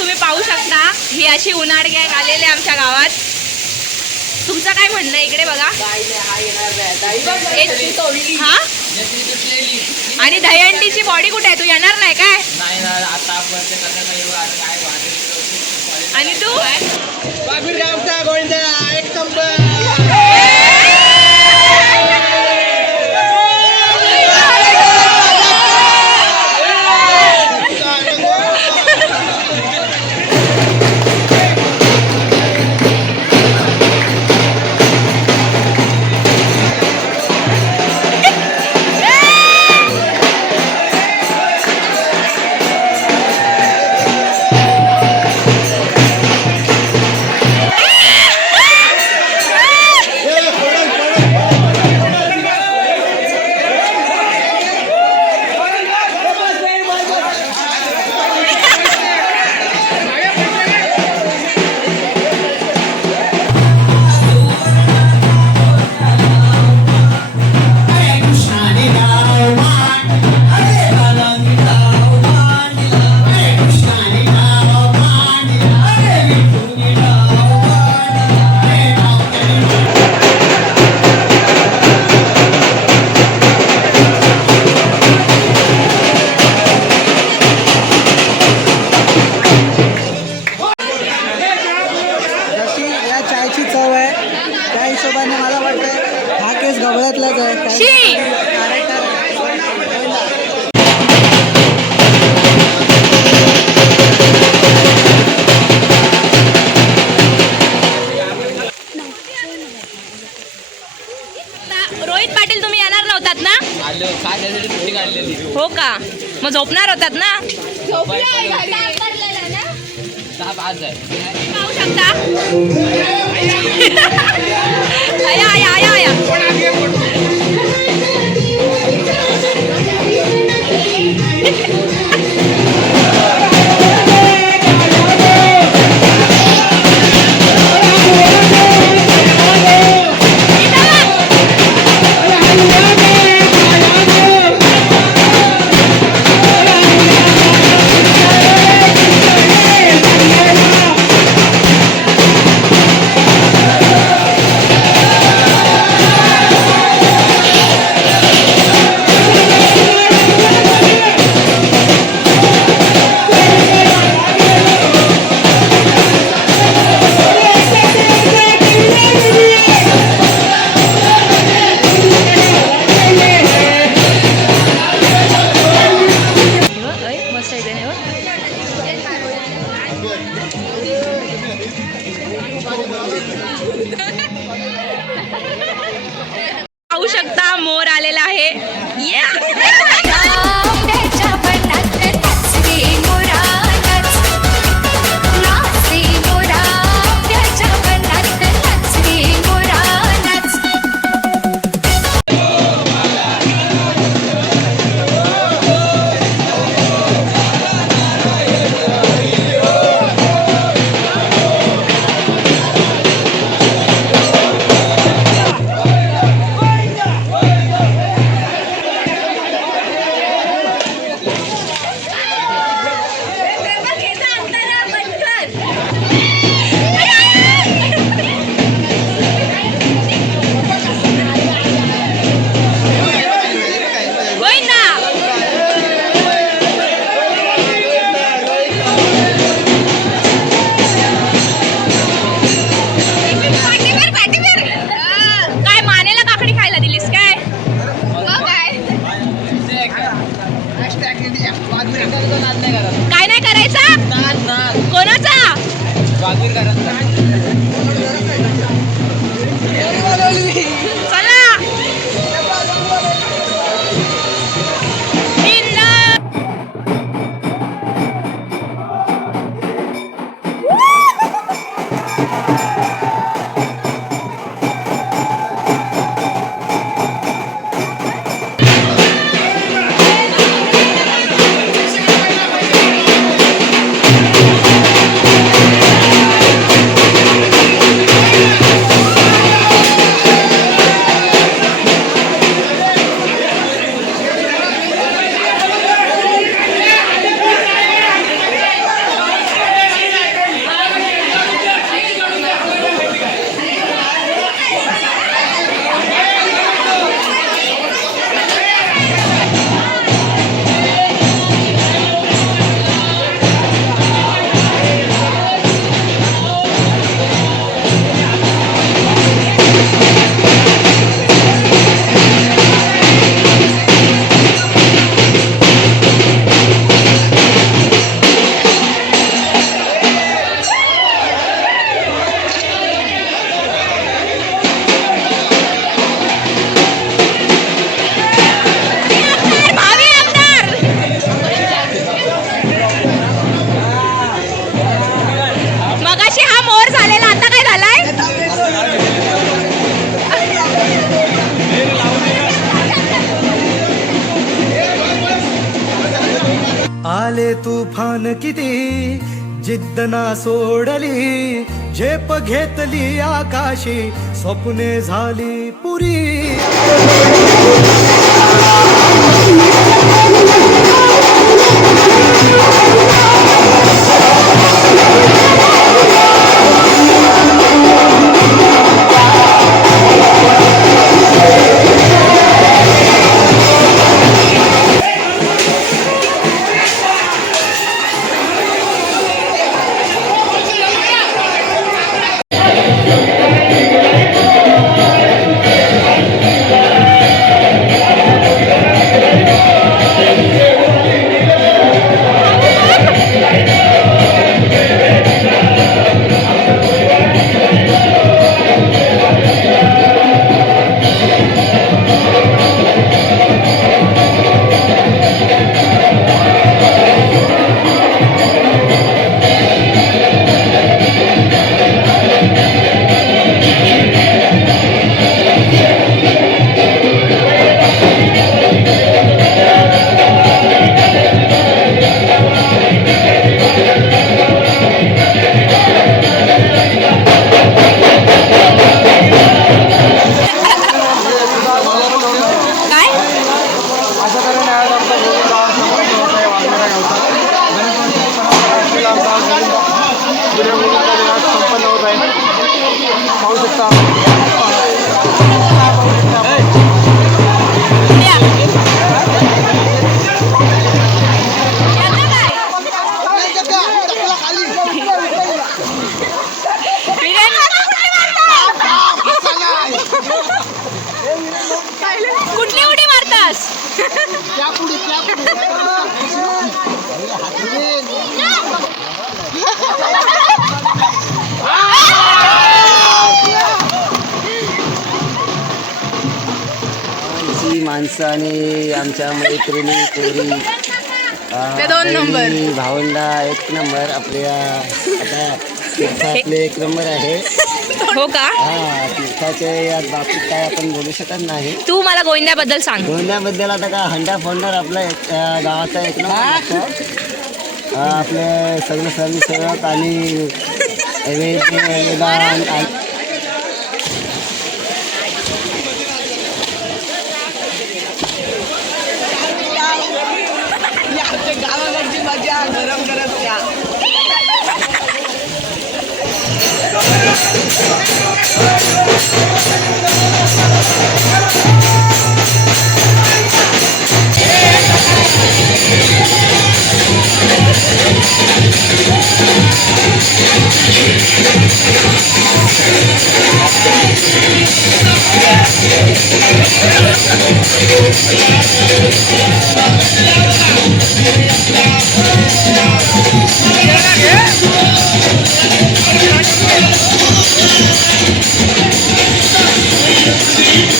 तुम्ही पाहू शकता ही अशी उन्हाळ गॅग आलेले आमच्या गावात. तुमचं काय म्हणणं इकडे बघा. हा आणि दहीहंडीची बॉडी कुठे आहे? तू येणार नाही काय? आणि तू रोहित पाटील तुम्ही येणार नव्हतात ना? हो का? मग झोपणार होतात ना? पाहू शकता आया आया आया आया पाहू शकता मोर आलेला आहे. काय नाही करायचा? कोणाचा? चला आले तुफान किती, जिद्द ना सोडली, झेप घेतली आकाशी, स्वप्ने झाली पुरी. कुठली उडी मारतास? माणसं आणि आमच्या मैत्रिणी पोरी ते 2 नंबर भावंडा 1 नंबर. आपल्या आता तीर्थातले 1 नंबर आहे. हो का? हा, तीर्थाच्या या बाबतीत काय आपण बोलू शकत नाही. तू मला गोविंद्याबद्दल सांग. गोंद्याबद्दल आता का हंडा फोंडर आपल्या गावाचा 1 नंबर. आपले सगळे स्वयंसेवक आणि गावाकडची मजा गरम गरम त्या. Yeah.